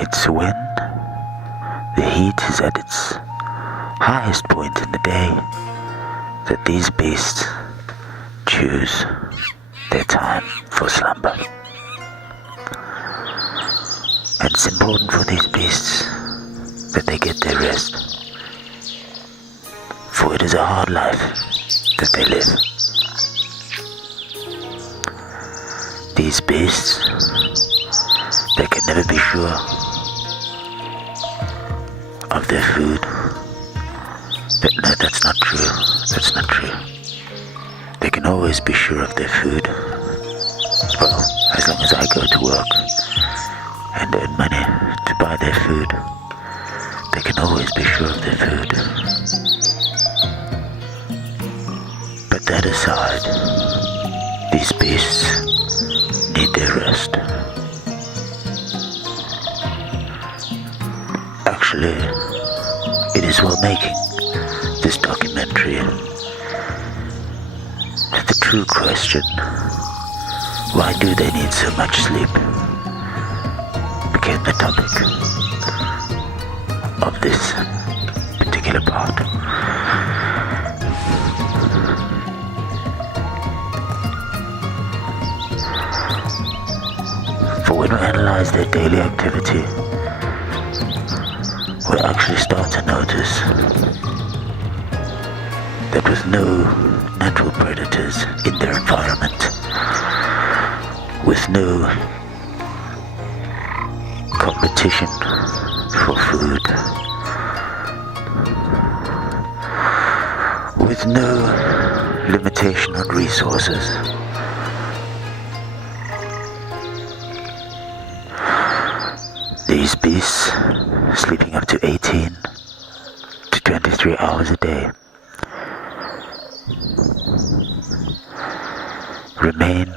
It's when the heat is at its highest point in the day that these beasts choose their time for slumber. And it's important for these beasts that they get their rest, for it is a hard life that they live. These beasts, they can never be sure of their food. No, that's not true. That's not true. They can always be sure of their food. Well, as long as I go to work and earn money to buy their food, they can always be sure of their food. But that aside, these beasts need their rest. Actually, it is while making this documentary that the true question, why do they need so much sleep, became the topic of this particular part. For when we analyze their daily activity, we actually start to notice that with no natural predators in their environment, with no competition for food, with no limitation on resources, these beasts, sleeping up to 18 to 23 hours a day, remain